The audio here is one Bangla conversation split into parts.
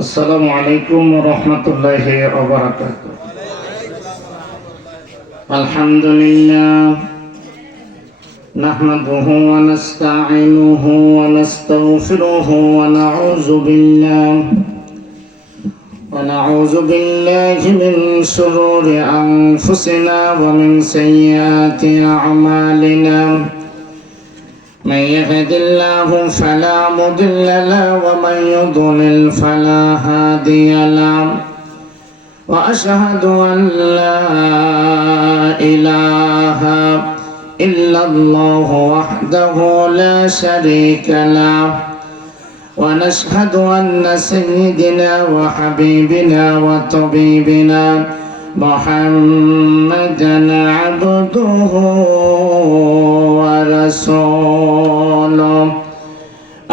السلام عليكم ورحمة الله وبركاته. الحمد لله نحمده ونستعينه ونستغفره ونعوذ بالله من شرور أنفسنا ومن سيئات أعمالنا. من يهد الله فلا مضل له ومن يضلل فلا هادي له. وأشهد أن لا إله إلا الله وحده لا شريك له. ونشهد أن سيدنا وحبيبنا وطبيبنا محمدا عبده ورسوله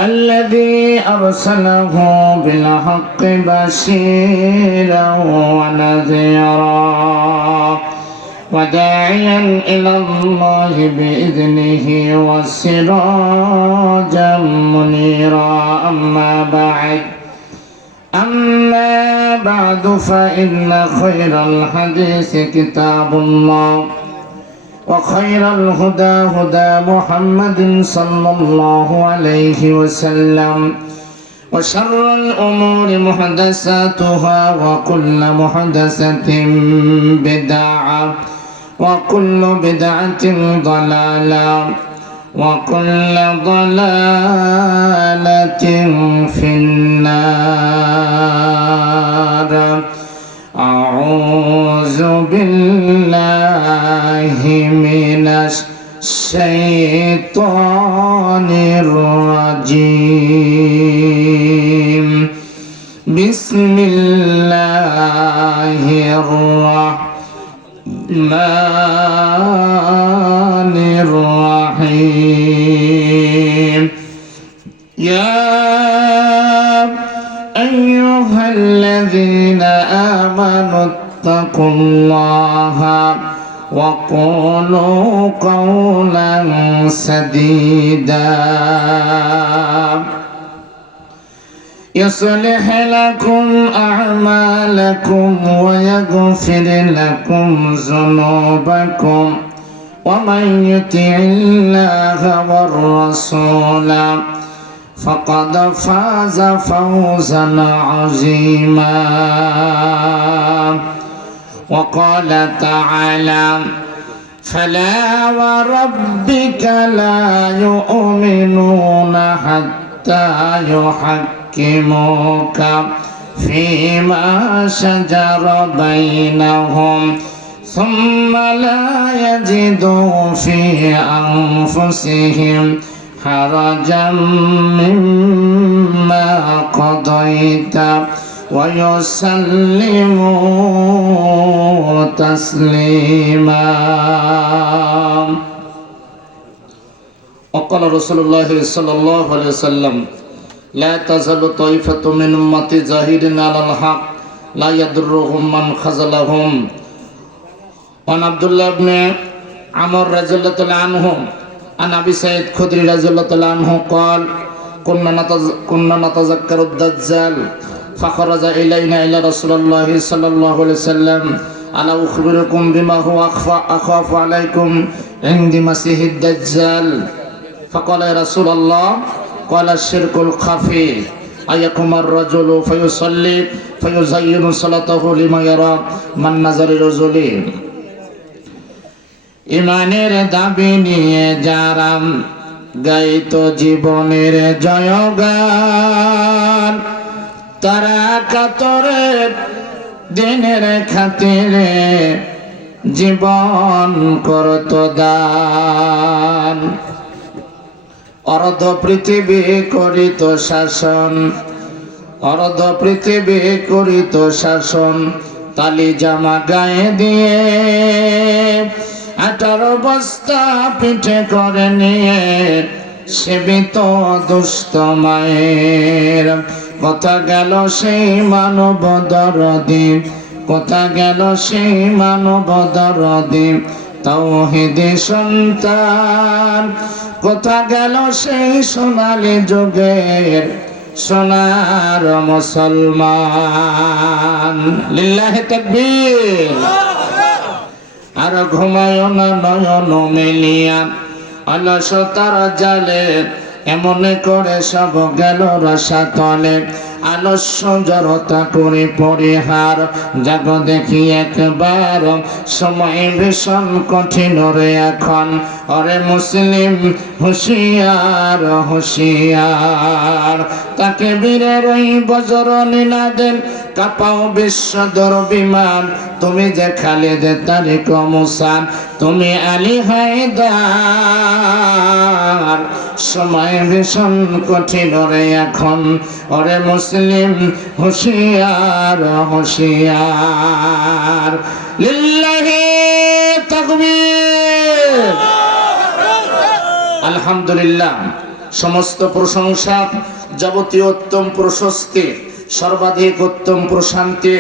الذي أرسله بالحق بشيرا ونذيرا وداعيا إلى الله بإذنه وسراجا منيرا. أما بعد فإن خير الحديث كتاب الله وخير الهدى هدى محمد صلى الله عليه وسلم وشر الأمور محدثاتها وكل محدثة بدعة وكل بدعة ضلالة وكل ضلالة في النار. أعوذ بالله من الشيطان الرجيم. بسم الله الرحمن الرحيم. يا أيها الذين آمنوا اتقوا الله وقولوا قولا سديدا يصلح لكم أعمالكم ويغفر لكم ذنوبكم ومن يطع الله والرسول فقد فاز فوزا عظيما. وقال تعالى فلا وربك لا يؤمنون حتى يحكموك فيما شجر بينهم ثم لا يجدوا في أنفسهم حرجا مما قضيت ويسلموا تسليما. وقال رسول الله صلى الله عليه وسلم لا تزال طائفة من أمتي ظاهرين على الحق لا يضرهم من خذلهم. وعن عبد الله بن عمرو رضي الله عنه عن أبي سعيد الخدري رضي الله عنه قال كنا نتذكر الدجال فخرج إلينا إلى رسول الله صلى الله عليه وسلم ألا أخبركم بما هو أخاف عليكم عندي مسيح الدجال. فقال يا رسول الله قال الشرك الخفي أيكم الرجل فيصلي فيزين صلاته لما يرى من نظر رجله. ইমানের দাবি নিয়ে যারা গাইত জীবনের জয়গান তারা কাতরে দিনের খাতিরে জীবন করত দান। অর্ধ পৃথিবী করিত শাসন অর্ধ পৃথিবী করিত শাসন তালি জামা গায়ে দিয়ে 18 বস্তা পিঠে করে নিয়ে সেবিত দুষ্ট মায়ের। কথা গেল সেই মানব দরদি কথা গেল সেই মানব দরদি তাওহীদি সন্তান। কোথা গেল সেই সোনালী যুগের সোনার মুসলমান। লিল্লাহি তাকবীর। আর ঘুমায় না নয়ন মেলিয়া অলসতার জালে, এমন করে সব গেল রসাতলে। আলস্য জড়তা করে পরিহার, জাগ দেখি একবার, সময় ভীষণ কঠিন রে এখন। অরে মুসলিম হুঁশিয়ার হুঁশিয়ার, তাকে বীরের ওই বজ্র নিনাদে কাঁপাও বিশ্ব বিমান। তুমি যে খালিদ তারিক মুসান, তুমি আলী হায়দার, সময় ভীষণ কঠিন রে এখন। ওরে মুসলিম হুঁশিয়ার হুঁশিয়ার। লিল্লাহি তাকবীর। আলহামদুলিল্লাহ, সমস্ত প্রশংসা, যাবতীয় উত্তম প্রশস্তি, সর্বাধিক উত্তম প্রশান্তি,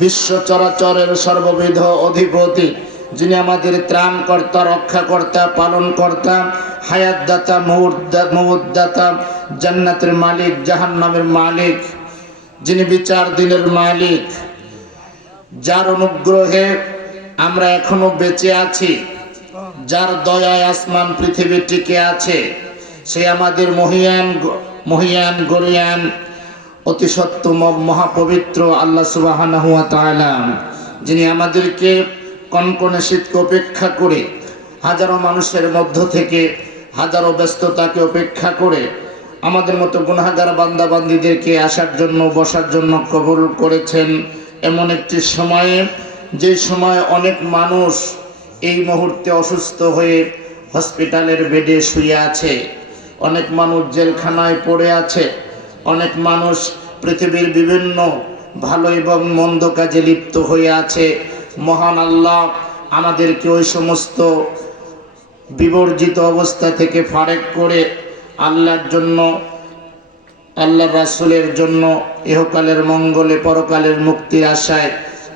বিশ্ব চরাচরের সর্ববিধ অধিপতি, যিনি আমাদের ত্রাণকর্তা, রক্ষাকর্তা, পালনকর্তা, হায়াতদাতা, মউদ্দাতা, জান্নাতের মালিক, জাহান্নামের মালিক, যিনি বিচার দিনের মালিক, যার অনুগ্রহে আমরা এখনো বেঁচে আছি, যার দয়ায় আসমান পৃথিবী টিকে আছে, সে আমাদের মহিয়ান গরিয়ান অতি সত্যম মহাপবিত্র আল্লাহ সুবহানাহু ওয়া তাআলা, যিনি আমাদেরকে কনকনে শীতকে উপেক্ষা করে, হাজারো মানুষের মধ্য থেকে, হাজারো ব্যস্ততাকে উপেক্ষা করে আমাদের মতো গুনাহগার বান্দা বান্দীদেরকে আসার জন্য, বসার জন্য কবুল করেছেন। এমন একটি সময়ে, যে সময় অনেক মানুষ এই মুহূর্তে অসুস্থ হয়ে হসপিটালের বেডে শুয়ে আছে, অনেক মানুষ জেলখানায় পড়ে আছে, অনেক মানুষ পৃথিবীর বিভিন্ন ভালো এবং মন্দ কাজে লিপ্ত হয়ে আছে। মহান আল্লাহ আমাদেরকে ওই সমস্ত বিবর্জিত অবস্থা থেকে ফারেক করে আল্লাহর জন্য, আল্লাহর রাসূলের জন্য, ইহকালের মঙ্গলে পরকালের মুক্তির আশায়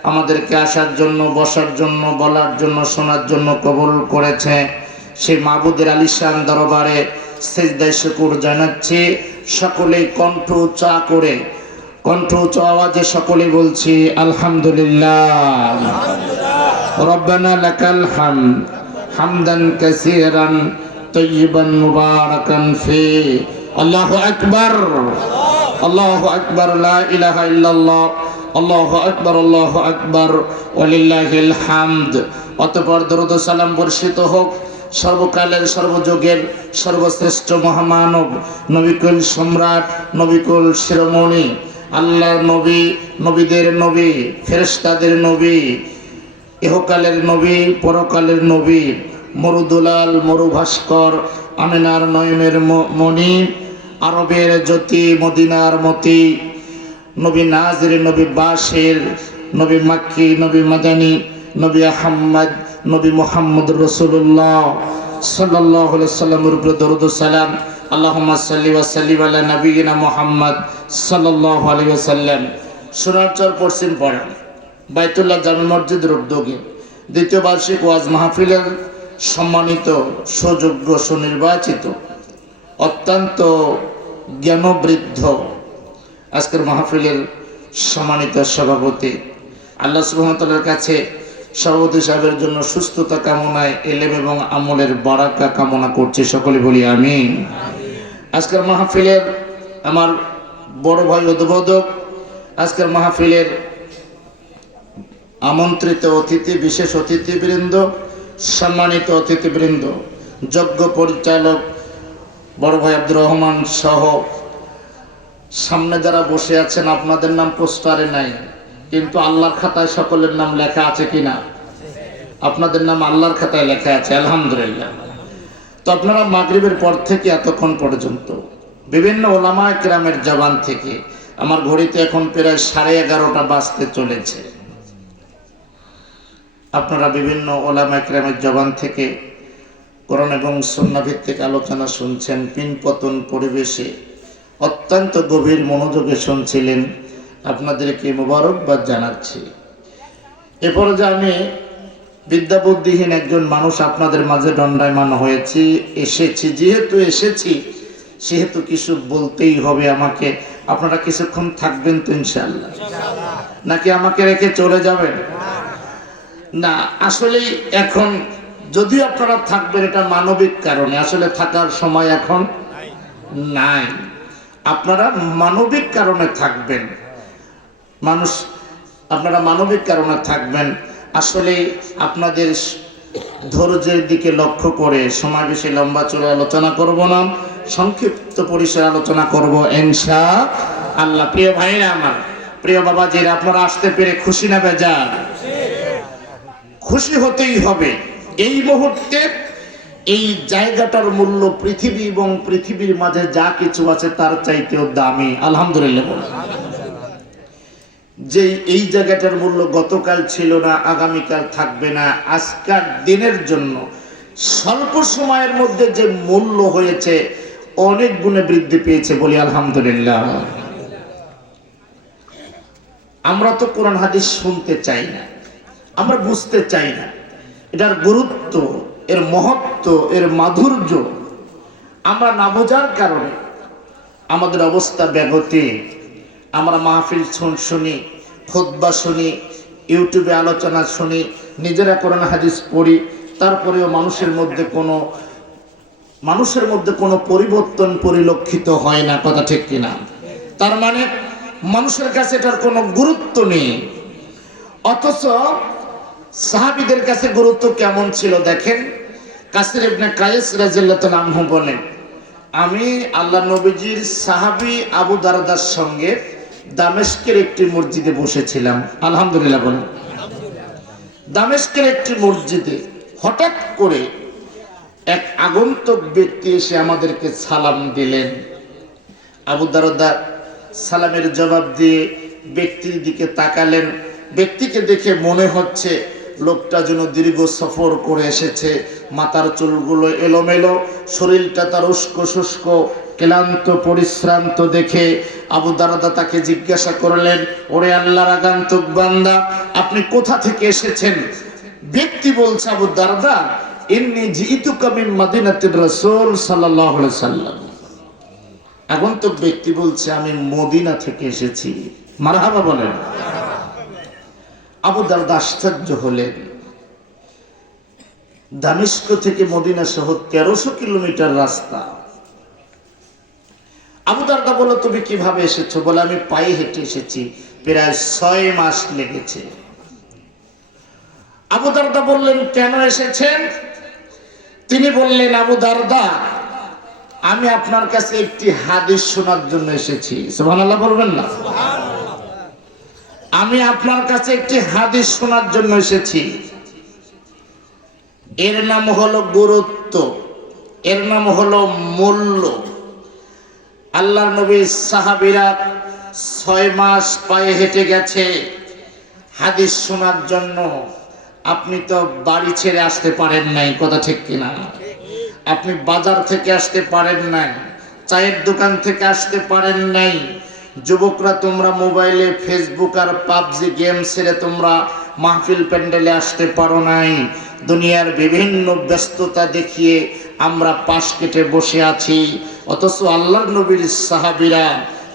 আমাদেরকে আসার জন্য, বসার জন্য, বলার জন্য, শোনার জন্য কবুল করেছে। সেই মাবুদের আলিশান দরবারে সিজদায়ে শুকর জানাচ্ছি। সকলেই কণ্ঠ উঁচা করে, কণ্ঠ উঁচু আওয়াজে সকলে বলছি আলহামদুলিল্লাহ। রব্বানা লাকাল হামদ হামদান কাসীরান তাইয়িবান মুবারাকান ফি। আল্লাহু আকবার, আল্লাহু আকবার, লা ইলাহা ইল্লাল্লাহ, আল্লাহু আকবার, আল্লাহু আকবার, ওয়ালিল্লাহিল হামদ। অতঃপর দরুদ ও সালাম বর্ষিত হোক সর্বকালের, সর্বযুগের সর্বশ্রেষ্ঠ মহামানব, নবিকুল সম্রাট, নবিকুল শিরোমণি, আল্লাহর নবী, নবীদের নবী, ফেরেশতাদের নবী, ইহকালের নবী, পরকালের নবী, মরুদুলাল, মরুভাস্কর, আমিনার নয়নের মণি, আরবের জ্যোতি, মদিনার মতি, নবী নাজির, নবী বাশির, নবী মাক্কি, নবী মাদানী, নবী আহমদ, নবী মুহাম্মদ রাসূলুল্লাহ সাল্লাল্লাহু আলাইহি ওয়াসাল্লামের উপরে দরুদ ও সালাম। আল্লাহুম্মা সাল্লি ওয়া সাল্লিম আলা নবিয়িনা মুহাম্মদ সাল্লাল্লাহু আলাইহি ওয়াসাল্লাম। সোনারচর পশ্চিম পাড়া বাইতুল্লাহ জামে মসজিদের উদ্যোগে দ্বিতীয় বার্ষিক ওয়াজ মাহফিলের সম্মানিত, সুযোগ্য, সুনির্বাচিত, অত্যন্ত জ্ঞানবৃদ্ধ আজকের মাহফিলের সম্মানিত সভাপতি, আল্লাহ সুবহানাহু ওয়া তাআলার কাছে সভাপতি সাহেবের জন্য সুস্থতা কামনায়, ইলম এবং আমলের বারাকা কামনা করছি। সকলে বলি আমিন। আজকের মাহফিলের আমার বড় ভাই উদ্বোধক, আজকের মাহফিলের আমন্ত্রিত অতিথি, বিশেষ অতিথিবৃন্দ, সম্মানিত অতিথিবৃন্দ, যজ্ঞ পরিচালক বড় ভাই আব্দুর রহমান সহ সামনে যারা বসে আছেন, আপনাদের নাম পোস্টারে নাই, কিন্তু আল্লাহর খাতায় সকলের নাম লেখা আছে কিনা? আপনাদের নাম আল্লাহর খাতায় লেখা আছে, আলহামদুলিল্লাহ। তো আপনারা মাগরিবের পর থেকে এতক্ষণ পর্যন্ত বিভিন্ন ওলামায়ে কেরামের জবান থেকে, আমার ঘড়িতে এখন প্রায় 11:30 বাজতে চলেছে, আপনারা বিভিন্ন ওলামায়ে কেরামের জবান থেকে কোরআন এবং সুন্নাহ ভিত্তিক আলোচনা শুনছেন, পিনপতন পরিবেশে অত্যন্ত গভীর মনোযোগে শুনছিলেন। আপনাদেরকে মোবারকবাদ জানাচ্ছি। এরপর যে আমি বিদ্যাবুদ্ধিহীন একজন মানুষ আপনাদের মাঝে দণ্ডায়মান হয়েছি, এসেছি, যেহেতু এসেছি সেহেতু কিছু বলতেই হবে আমাকে। আপনারা কিছুক্ষণ থাকবেন তো ইনশাআল্লাহ, নাকি আমাকে রেখে চলে যাবেন? না, আসলে এখন যদিও আপনারা থাকবেন এটা মানবিক কারণে, আসলে থাকার সময় এখন নাই। আপনারা মানবিক কারণে থাকবেন, আপনারা মানবিক কারণে থাকবেন। আসলে আপনাদের ধৈর্যের দিকে লক্ষ্য করে সময় বেশি লম্বা চলে আলোচনা করব না, সংক্ষিপ্ত পরিসরে আলোচনা করব ইনশাআল্লাহ। প্রিয় ভাইরা আমার, প্রিয় বাবাজিরা, আপনারা আসতে পেরে খুশি না বেজার? খুশি হতেই হবে। এই মুহূর্তে এই জায়গাটার মূল্য পৃথিবী এবং পৃথিবীর মাঝে যা কিছু আছে তার চাইতেও দামি, আলহামদুলিল্লাহ। যে এই জায়গাটার মূল্য গতকাল ছিল না, আগামীকাল থাকবে না, আজকের দিনের জন্য স্বল্প সময়ের মধ্যে যে মূল্য হয়েছে অনেক গুণে বৃদ্ধি পেয়েছে, বলি আলহামদুলিল্লাহ। আমরা তো কোরআন হাদিস শুনতে চাই না, আমরা বুঝতে চাই না এটার গুরুত্ব, এর মহত্ব, এর মাধুর্য। আমরা না বোঝার কারণে আমাদের অবস্থা ব্যাগতি। আমরা মাহফিল শুনি, খুতবা শুনি, ইউটিউবে আলোচনা শুনি, নিজেরা কোরআন হাদিস পড়ি, তারপরেও মানুষের মধ্যে কোনো পরিবর্তন পরিলক্ষিত হয় না, কথা ঠিক কিনা? তার মানে মানুষের কাছে এটার কোনো গুরুত্ব নেই। অথচ সাহাবীদের কাছে গুরুত্ব কেমন ছিল দেখেন। কাসির ইবনে কায়েস রাদিয়াল্লাহু আনহু বলেন, আমি আল্লাহ নবীজির সাহাবী আবু দারদার সঙ্গে দামেস্কের একটি মসজিদে বসেছিলাম, আলহামদুলিল্লাহ বলেন। দামেস্কের একটি মসজিদে হঠাৎ করে এক আগন্তুক ব্যক্তি এসে আমাদেরকে সালাম দিলেন। আবু দারদা সালামের জবাব দিয়ে ব্যক্তির দিকে তাকালেন। ব্যক্তিকে দেখে মনে হচ্ছে লোকটা যেন দীর্ঘ সফর করে এসেছে, মাথার চুলগুলো এলোমেলো, শরীরটা তার উস্কো শুষ্ক, ক্লান্ত পরিশ্রান্ত দেখে আবু দারদা তাকে জিজ্ঞাসা করলেন, ওরে আল্লাহর আগন্তুক বান্দা, আপনি কোথা থেকে এসেছেন? ব্যক্তি বলছে, আবু দারদা, ইন্নী জিইতুকা মিন মাদিনাতির রাসূল সাল্লাল্লাহু আলাইহি সাল্লাম। আগন্তুক ব্যক্তি বলছে, আমি মদিনা থেকে এসেছি। মারহাবা বলেন। আবু দারদা আশ্চর্য হলেন। দামেস্ক থেকে মদিনা শহর 1300 কিলোমিটার রাস্তা। আবু দারদা বলল, তুমি কিভাবে এসেছো? বলে, আমি পায়ে হেঁটে এসেছি, প্রায় 6 মাস লেগেছে। আবু দারদা বললেন, কেন এসেছেন? তিনি বললেন, আবু দারদা, আমি আপনার কাছে একটি হাদিস শোনার জন্য এসেছি। সুবহানাল্লাহ বলবেন না? আমি আপনার কাছে একটি হাদিস শোনার জন্য এসেছি। এর নাম হলো গুরুত্ব, এর নাম হলো মূল্য। আল্লাহর নবীর সাহাবীরা 6 মাস পায়ে হেঁটে গেছে হাদিস শোনার জন্য। আপনি তো বাড়ি ছেড়ে আসতে পারেন নাই, কথা ঠিক কিনা? আপনি বাজার থেকে আসতে পারেন নাই, চায়ের দোকান থেকে আসতে পারেন নাই। যুবকরা, তোমরা মোবাইলে ফেসবুক আর পাবজি গেম ছেড়ে তোমরা মাহফিল প্যান্ডেলে আসতে পারো নাই। দুনিয়ার বিভিন্ন ব্যস্ততা দেখিয়ে আমরা পাশ কেটে বসে আছি। অথচ আল্লাহর নবীর সাহাবীরা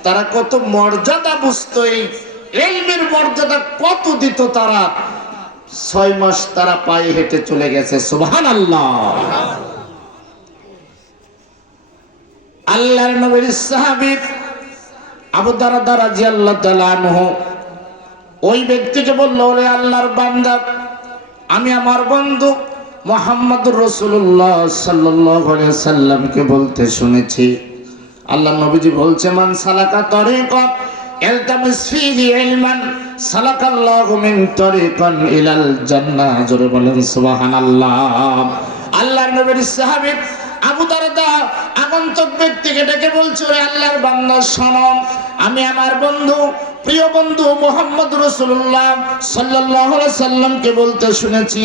তারা কত মর্যাদা বুঝতো, এই ইলমের মর্যাদা কত দিত তারা। 6 মাস তারা পায়ে হেঁটে চলে গেছে। সুবহানাল্লাহ। আল্লাহর নবীর সাহাবী আবু দারদা রাদিয়াল্লাহু তাআলা আনহু ওই ব্যক্তিকে বলল, ওরে আল্লাহর বান্দা, আমি আমার বন্ধু মুহাম্মদুর রাসূলুল্লাহ সাল্লাল্লাহু আলাইহি সাল্লামকে বলতে শুনেছি, আল্লাহ নবীজি বলছে, মান সালাকা তরিকাত ইলতামিস ফীহি ইলমান সালাকাল্লাহু মিন তরিকান ইলাল জান্নাহ। জোরে বলেন সুবহানাল্লাহ। আল্লাহর নবীর সাহাবী আবু দারদা আগন্তুক ব্যক্তিকে ডেকে বলছে, ওরে আল্লাহর বান্দা শোনো, আমি আমার বন্ধু, প্রিয় বন্ধু মুহাম্মদ রাসূলুল্লাহ সাল্লাল্লাহু আলাইহি সাল্লামকে বলতে শুনেছি,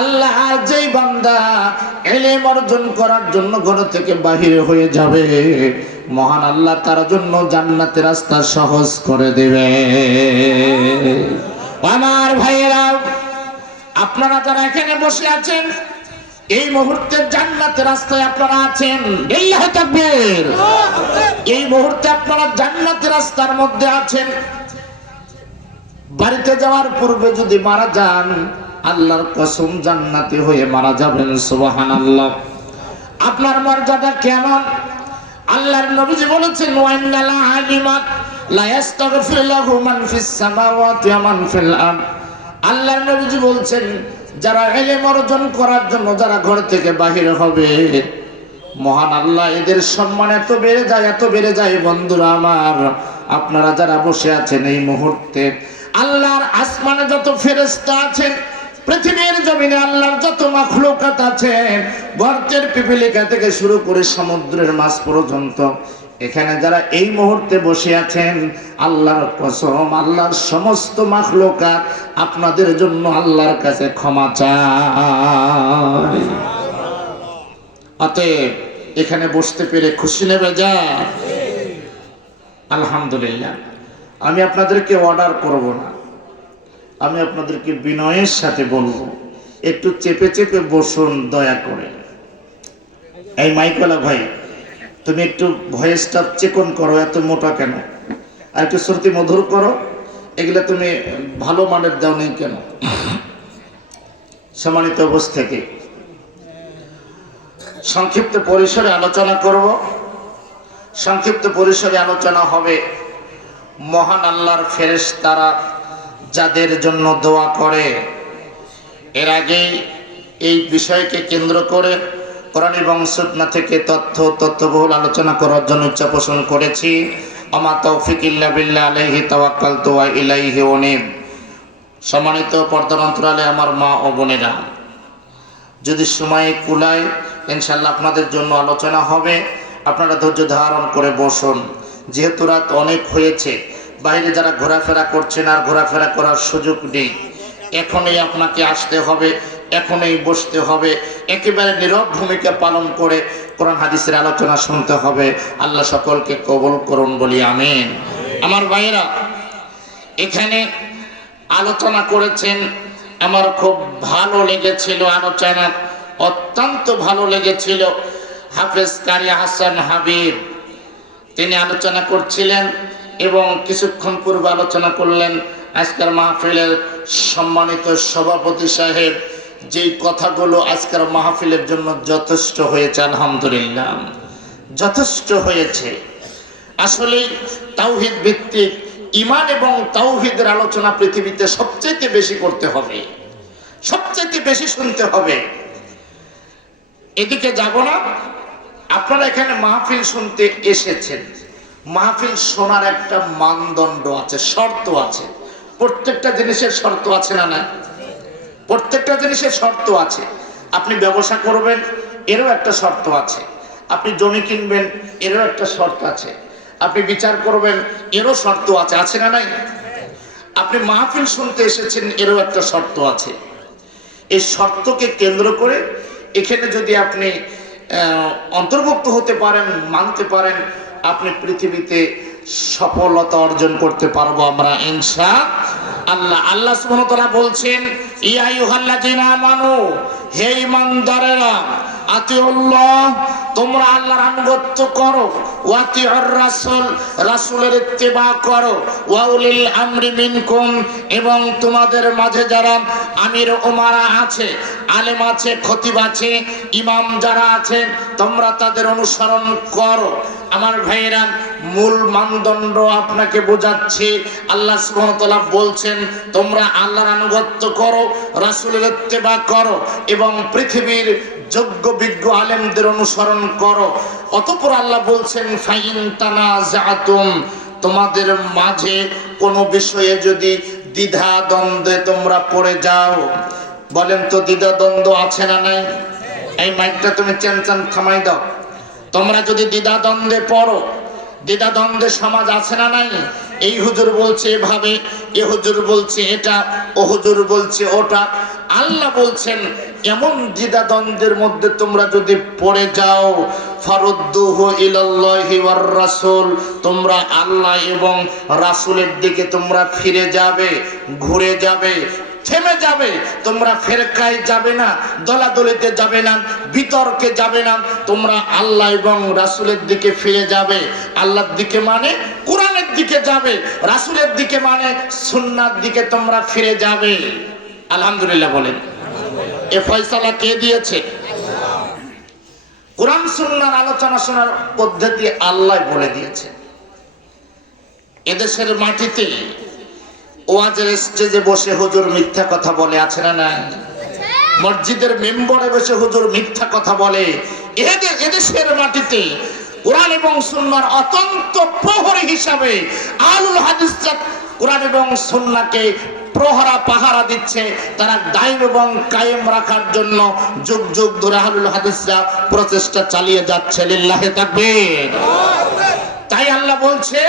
আল্লাহ আর যেই বান্দা ইলম অর্জন করার জন্য ঘর থেকে বাহির হয়ে যাবে, মহান আল্লাহ তার জন্য জান্নাতের রাস্তা সহজ করে দেবে। আমার ভাইয়েরা, আপনারা যারা এখানে বসে আছেন, এই মুহূর্তে জান্নাতের রাস্তায় আপনারা আছেন, আল্লাহু তাকবীর। এই মুহূর্তে আপনারা জান্নাতের রাস্তার মধ্যে আছেন। বাড়িতে যাওয়ার পূর্বে যদি মারা যান, আল্লাহর কসম জান্নাতি হয়ে মারা যাবেন। সুবহানাল্লাহ। আপনার মর্যাদা কেমন? আল্লাহর নবীজি বলেছেন, ওয়ান্নাল আলিমা লা ইস্তাগফির লাহু মান ফিস সামাওয়াতি ওয়া মান ফিল আরদ। আল্লাহর নবীজি বলছেন, যারা ইলম অর্জন করার জন্য যারা ঘর থেকে বাহির হবে, মহান আল্লাহ এদের সম্মান এত বেড়ে যায়, এত বেড়ে যায়। বন্ধুরা আমার, আপনারা যারা বসে আছেন এই মুহূর্তে, আল্লাহর আসমানে যত ফেরেশতা আছেন, পৃথিবীর জমিনে আল্লাহর যত মাখলুকাত আছেন, গর্তের পিপিলিকা থেকে শুরু করে সমুদ্রের মাছ পর্যন্ত, এখানে যারা এই মুহূর্তে বসে আছেন, আল্লাহর কসম আল্লাহর সমস্ত মাখলুকাত আপনাদের জন্য আল্লাহর কাছে ক্ষমা চায়। অতএব এখানে বসতে পেরে খুশি নেবে যা, আলহামদুলিল্লাহ। আমি আপনাদেরকে অর্ডার করব না, আমি আপনাদেরকে বিনয়ের সাথে বলবো, একটু চেপে চেপে বসুন দয়া করে। এই মাইকওয়ালা ভাই, তুমি একটু ভয়েসটা চেকন করো, এত মোটা কেন? আর একটু শ্রুতি মধুর করো, এগুলা তুমি ভালো মানের দাও নেই কেন? সম্মানিত উপস্থিতি, সংক্ষিপ্ত পরিসরে আলোচনা করব। সংক্ষিপ্ত পরিসরে আলোচনা হবে মহান আল্লাহর ফেরেশতারা যাদের জন্য দোয়া করে। এর আগে এই বিষয়কে কেন্দ্র করে কোরআন এবং সুন্নাহ থেকে তথ্যবহুল আলোচনা করার জন্য ইচ্ছা পোষণ করেছি। আমা তৌফিক ইল্লা বিল্লাহ, আলাইহি তাওয়াক্কালতু ওয়া ইলাইহি উনীব। সম্মানিত পর্দার অন্তরালে আমার মা ও বোনেরা, যদি সময় কুলায় ইনশাআল্লাহ আপনাদের জন্য আলোচনা হবে। আপনারা ধৈর্য ধারণ করে বসুন। যেহেতু রাত অনেক হয়েছে, বাইরে যারা ঘোরাফেরা করছেন আর ঘোরাফেরা করার সুযোগ নেই, এখনই আপনাকে আসতে হবে, এখনই বসতে হবে, একেবারে নীরব ভূমিকা পালন করে কোরআন হাদিসের আলোচনা শুনতে হবে। আল্লাহ সকলকে কবুল করুন বলি আমিন। আমার ভাইয়েরা, এখানে আলোচনা করেছেন, আমার খুব ভালো লেগেছিল আলোচনা, অত্যন্ত ভালো লেগেছিল। হাফেজ কারি হাসান হাবিব তিনি আলোচনা করছিলেন এবং কিছুক্ষণ পূর্বে আলোচনা করলেন আজকের মাহফিলের সম্মানিত সভাপতি সাহেব। যেই কথাগুলো আজকের মাহফিলের জন্য যথেষ্ট হয়েছে, আলহামদুলিল্লাহ যথেষ্ট হয়েছে। আসলে তাওহীদ ভিত্তিক ঈমান এবং তাওহীদের আলোচনা পৃথিবীতে সবচেয়ে বেশি করতে হবে, সবচেয়ে বেশি শুনতে হবে। এদিকে যাব না, আপনারা এখানে মাহফিল শুনতে এসেছেন। মাহফিল শোনার একটা মানদণ্ড আছে, শর্ত আছে। প্রত্যেকটা জিনিসের শর্ত আছে না? না, প্রত্যেকটা জিনিসের শর্ত আছে। আপনি ব্যবসা করবেন, এরও একটা শর্ত আছে। আপনি জমি কিনবেন, এরও একটা শর্ত আছে। আপনি বিচার করবেন, এরও শর্ত আছে, আছে না নাই? আপনি মাহফিল শুনতে এসেছেন, এরও একটা শর্ত আছে। এই শর্তকে কেন্দ্র করে এখানে যদি আপনি অন্তর্ভুক্ত হতে পারেন, মানতে পারেন, আপনি পৃথিবীতে সফলতা অর্জন করতে পারবো আমরা ইনশাআল্লাহ। আল্লাহ সুবহানাহু ওয়া তাআলা বলছেন, ইয়া আইয়ুহাল্লাযীনা আমানু, হে ঈমানদারেরা, আতিউল্লাহ, তোমরা আল্লাহর আনুগত্য করো, ওয়া আতিউর রাসূল, রাসূলের ইত্তিবা করো, ওয়া উলিল আমরি মিনকুম, এবং তোমাদের মাঝে যারা আমির উমারা আছে, আলেম আছে, খতিব আছে, ইমাম যারা আছেন, তোমরা তাদের অনুসরণ করো। আমার ভাইয়েরা, মূল মানদণ্ড আপনাকে বোঝাচ্ছি। আল্লাহ সুবহানাহু ওয়া তাআলা বলছেন, তোমরা আল্লাহর আনুগত্য করো, রাসূলের ইত্তিবা করো এবং পৃথিবীর যোগ্য বিজ্ঞ আলেমদের অনুসরণ করো। অতঃপর আল্লাহ বলছেন, ফাইন তানাজাতুম, তোমাদের মাঝে কোনো বিষয়ে যদি দ্বিধা দ্বন্দ্বে তোমরা পড়ে যাও। বলেন তো, দ্বিধা দ্বন্দ্ব আছে না নাই? এই মাইকটা তুমি চেনচান থামাই দাও। তোমরা যদি দ্বিধা দ্বন্দ্বে পড়ো, দ্বিধা দ্বন্দ্বে সমাজ আছে না নাই? এই হুজুর বলছে এভাবে, এ হুজুর বলছে এটা, ও হুজুর বলছে ওটা। আল্লাহ বলছেন, এমন দ্বিধা দ্বন্দ্বের মধ্যে তোমরা যদি পড়ে যাও, ফারুদ্দুহু ইলাল্লাহি ওয়ার রাসূল, তোমরা আল্লাহ এবং রাসূলের দিকে তোমরা ফিরে যাবে, ঘুরে যাবে। থেমে যাবে। তোমরা ফেরকায় যাবে না, দলাদলিতে যাবে না, বিতর্কে যাবে না, তোমরা আল্লাহ এবং রাসূলের দিকে ফিরে যাবে। আল্লাহর দিকে মানে কোরআনের দিকে যাবে, রাসূলের দিকে মানে সুন্নাহর দিকে তোমরা ফিরে যাবে। আলহামদুলিল্লাহ বলেন। এ ফয়সালা কে দিয়েছে? কোরআন সুন্নাহর আলোচনা শোনার পদ্ধতি আল্লাহ বলে দিয়েছে। এদেশের মাটিতে ওয়াজের স্টেজে বসে হুজুর মিথ্যা কথা বলে, আছে না না? মসজিদের মেম্বরে বসে হুজুর মিথ্যা কথা বলে। এদেশের মাটিতে কোরআন এবং সুন্নাহর অত্যন্ত প্রহরী হিসাবে আহলুল হাদিসরা কোরআন এবং সুন্নাহকে প্রহরা পাহারা দিচ্ছে। তারা দায়ম এবং কায়েম রাখার জন্য যুগ যুগ ধরে আহলুল হাদিসরা প্রচেষ্টা চালিয়ে যাচ্ছে। লিল্লাহি তাকবীর। তাই আল্লাহ বলছে,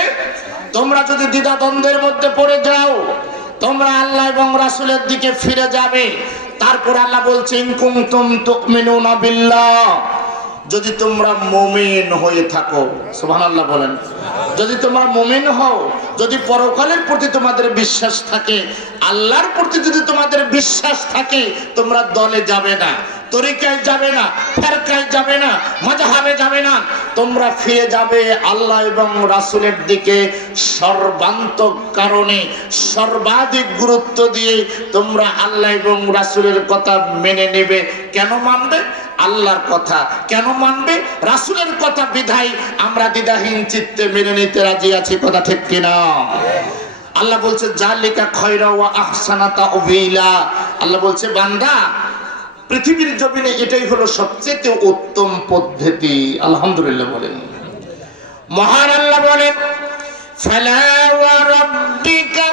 তোমরা যদি দ্বিধাদ্বন্দ্বের মধ্যে পড়ে যাও, তোমরা আল্লাহ এবং রাসূলের দিকে ফিরে যাবে। তারপর আল্লাহ বলছে, ইন কুনতুম তুমিনুনা বিল্লাহ, যদি তোমরা মুমিন হয়ে থাকো। সুবহানাল্লাহ বলেন। যদি তোমরা মুমিন হও, যদি পরকালের প্রতি তোমাদের বিশ্বাস থাকে, আল্লাহর প্রতি যদি তোমাদের বিশ্বাস থাকে, তোমরা দলে যাবে না, তরিকায় যাবে না, ফেরকায় যাবে না, মাযহাবে যাবে না, তোমরা ফিরে যাবে আল্লাহ এবং রাসূলের দিকে। সর্বান্তক কারণে সর্বাধিক গুরুত্ব দিয়ে তোমরা আল্লাহ এবং রাসূলের কথা মেনে নেবে। কেন মানবে? আল্লাহর কথা কেন মানবে? রাসূলের কথা বিধায় আমরা দ্বিধাহীন চিত্তে মেনে নিতে রাজি আছি। কথা ঠিক কিনা? আল্লাহ বলছে, জালিকা খায়রা ওয়া আহসানা তাওয়িলা। আল্লাহ বলছে, বান্দা, পৃথিবীর জমিনে এটাই হলো সবচেয়ে উত্তম পদ্ধতি। আলহামদুলিল্লাহ বলেন। মহান আল্লাহ বলেন, ফালা ওয়া রাব্বিকা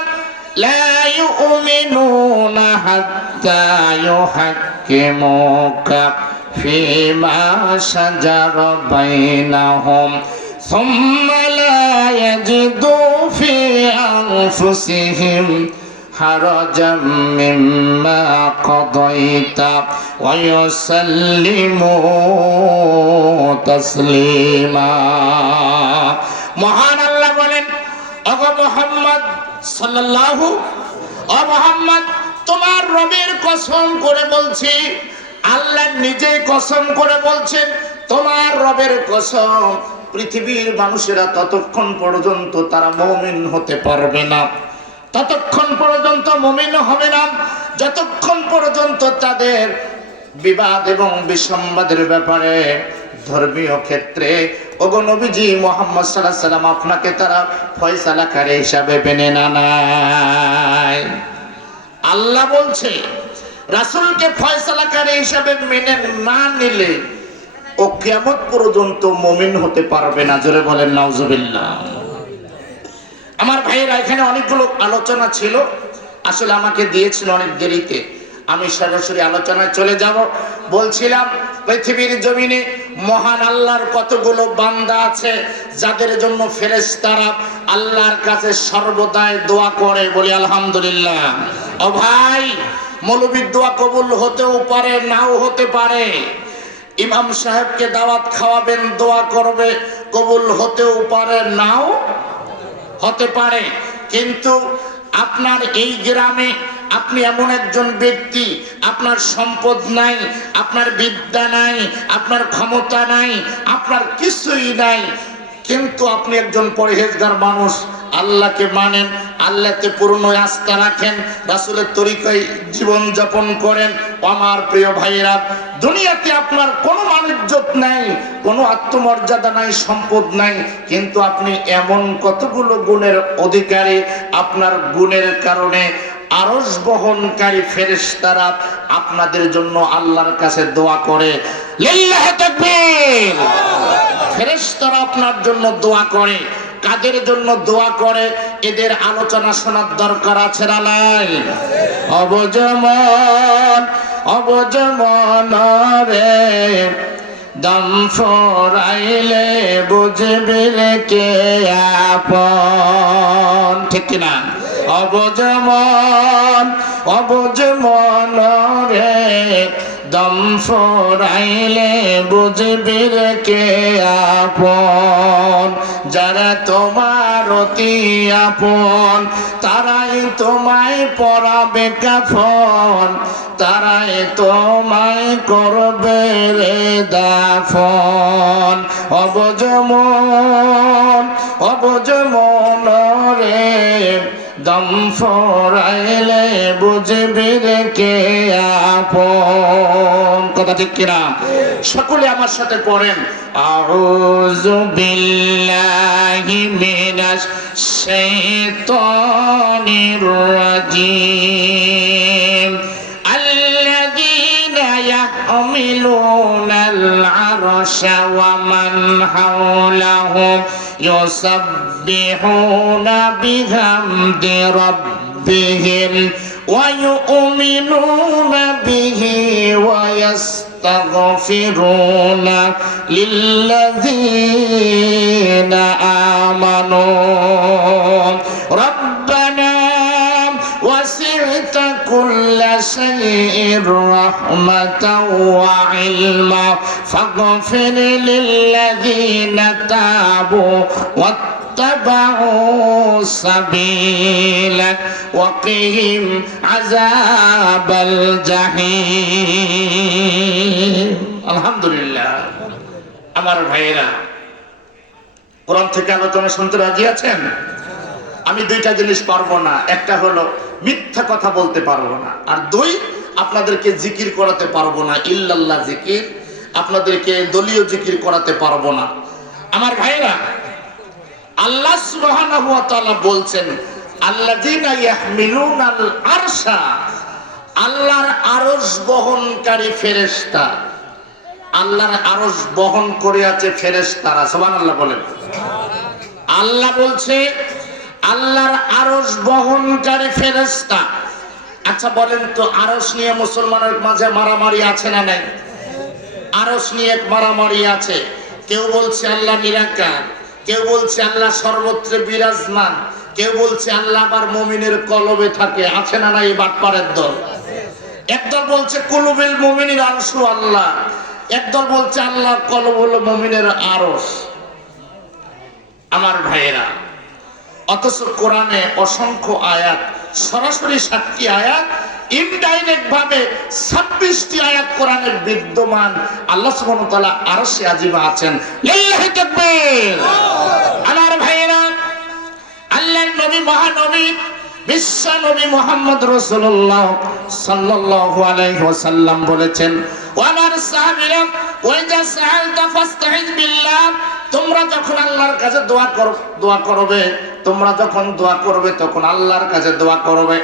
লা ইউমিনুনা হাত্তা ইউহাক্কিমুকা ফিমা শাজারা বাইনাহুম সুম্মা লা ইয়াজিদু ফি আনফুসিহিম হারাজাম মিম্মা কাদাইতা ওয়া ইউসাল্লিমু তাসলিমা। মহান আল্লাহ বলেন, ওগো মুহাম্মদ সাল্লাল্লাহু, ও মুহাম্মদ, তোমার রবের কসম করে বলছি, আল্লাহ নিজেই কসম করে বলছেন, তোমার রবের কসম, পৃথিবীর মানুষেরা ততক্ষণ পর্যন্ত তারা মুমিন হতে পারবে না, ততক্ষণ পর্যন্ত মুমিন হবে না, যতক্ষণ পর্যন্ত তাদের বিবাদ এবং বিসম্বাদের ব্যাপারে ধর্মীয় ক্ষেত্রে ওগো নবীজি মুহাম্মদ সাল্লাল্লাহু আলাইহি ওয়াসাল্লাম আপনাকে তারা ফয়সালাকারী হিসাবে মেনে না নেয়। আল্লাহ বলছে, রাসূলকে ফয়সালাকারী হিসাবে মেনে না নিলে ও কিয়ামত পর্যন্ত মুমিন হতে পারবে না। জোরে বলেন নাউজুবিল্লাহ। আমার ভাইয়েরা, এখানে অনেকগুলো আলোচনা ছিল, আসলে আমাকে দিয়েছিল অনেক দেরিতে, আমি সরাসরি আলোচনায় চলে যাব। বলছিলাম, পৃথিবীর জমিনে মহান আল্লাহর কতগুলো বান্দা আছে যাদের জন্য ফেরেশতারা আল্লাহর কাছে সর্বদাই দোয়া করে। বলি আলহামদুলিল্লাহ। ও ভাই, মৌলবীর দোয়া কবুল হতেও পারে, নাও হতে পারে। ইমাম সাহেবকে দাওয়াত খাওয়াবেন, দোয়া করবে, কবুল হতেও পারে, নাও হতে পারে। কিন্তু আপনার এই গ্রামে আপনি এমন একজন ব্যক্তি, আপনার সম্পদ নাই, আপনার বিদ্যা নাই, আপনার ক্ষমতা নাই, আপনার কিছুই নাই, কিন্তু আপনি একজন পরহেজগার মানুষ, আল্লাহকে মানেন, আল্লাহতে পূর্ণ আস্থা রাখেন, রাসূলের তরিকায় জীবন যাপন করেন। আমার প্রিয় ভাইয়েরা, দুনিয়াতে আপনার কোনো মানিজ্যত নাই, কোনো আত্মমর্যাদা নাই, সম্পদ নাই, কিন্তু আপনি এমন কতগুলো গুণের অধিকারী, আপনার গুণের কারণে আরশ বহনকারী ফেরেশতারা আপনাদের জন্য আল্লাহর কাছে দোয়া করে। লিল্লাহি তাকবীর। ফেরেশতারা আপনার জন্য দোয়া করে। কাদের জন্য দোয়া করে এদের আলোচনা শোনার দরকার আছে না নাই? অবজমন অবজমন রে দম ফরাইলে বুঝবি কে আপন। ঠিক কিনা? অবজমন অবজমন রে দম ফুরাইলে বুঝবি রে কে আপন। যারা তোমার অতি আপন তারাই তোমায় পরাবে কাফন, তারাই তোমায় করবে রে দাফন। অবুঝ মন রে দম ফুরাইলে বুঝবি রে কে আপন। কথা ঠিক কিনা? সকলে আমার সাথে পড়েন, আউযু বিল্লাহি মিনাশ শাইতানির রাজীম। আল্লাযীনা ইয়াহমিলুনাল আরশা ওয়া মান হাওলাহু ইউসাব্বিহুনা বিহামদি রাব্বিহিম ওয়া ইউমিনুনা বিহি ওয়া ইয়াস্তাগফিরুনা লিল্লাযীনা আমানু রাব্বানা ওয়াসি'তা কুল্লা শাইইন রাহমাতাও ওয়া ইলমা ফাগফির লিল্লাযীনা তাবু واتبعوا سبيلك وقهم عذاب الجحيم। আলহামদুলিল্লাহ। আমার ভাইয়েরা, কোরআন থেকে আলোচনা শুনতে রাজি আছেন? আমি দুইটা জিনিস পারবো না, একটা হলো মিথ্যা কথা বলতে পারবো না, আর দুই আপনাদেরকে জিকির করাতে পারবো না, ইল্লাল্লাহ জিকির, আপনাদেরকে দলীয় জিকির করাতে পারবো না। আমার ভাইয়েরা, আল্লাহ সুবহানাহু ওয়া তাআলা বলছেন আল্লাযীনা ইয়াহমিলুনাল আরশা, আল্লাহর আরশ বহনকারী ফেরেশতা। আল্লাহর আরশ বহন করে আছে ফেরেশতারা, সুবহানাল্লাহ বলেন। আল্লাহ বলছে আল্লাহর আরশ বহনকারী ফেরেশতা। আচ্ছা বলেন তো, আরশ নিয়ে মুসলমানের মাঝে মারামারি আছে না নাই? আরশ নিয়ে মারামারি আছে। কেউ বলছে আল্লাহ নিরাকার, কেউ বলছে আল্লাহ সর্বত্র বিরাজমান, কেউ বলছে আল্লাহ আবার মুমিনের কলবে থাকে। আছে না নাই? বাটপারের দল। একদল বলছে কুলুবিল মুমিনির আরশু আল্লাহ, একদল বলছে আল্লাহর কলব হলো মুমিনের আরশ। আমার ভাইয়েরা, অথচ কোরআনে অসংখ্য আয়াত, সরাসরি 7টি আয়াত, ইনডাইরেক্ট ভাবে 26টি আয়াত কোরআনের বিদ্যমান। আল্লাহ সুবহানাহু ওয়া তাআলা আরশে আজিমা আছেন। লিল্লাহি তাকবীর। আমার ভাইয়েরা, আল্লাহর নবী, মহানবী, বিশ্ব নবী মুহাম্মদ রাসূলুল্লাহ সাল্লাল্লাহু আলাইহি ওয়াসাল্লাম বলেছেন, ওয়া আমার সাহাবীরা, ওয়া ইযা সাআলতা ফাস্তাইজ বিল্লাহ, তোমরা যখন আল্লাহর কাছে দোয়া করবে, তোমরা যখন দোয়া করবে তখন আল্লাহর কাছে দোয়া করবে।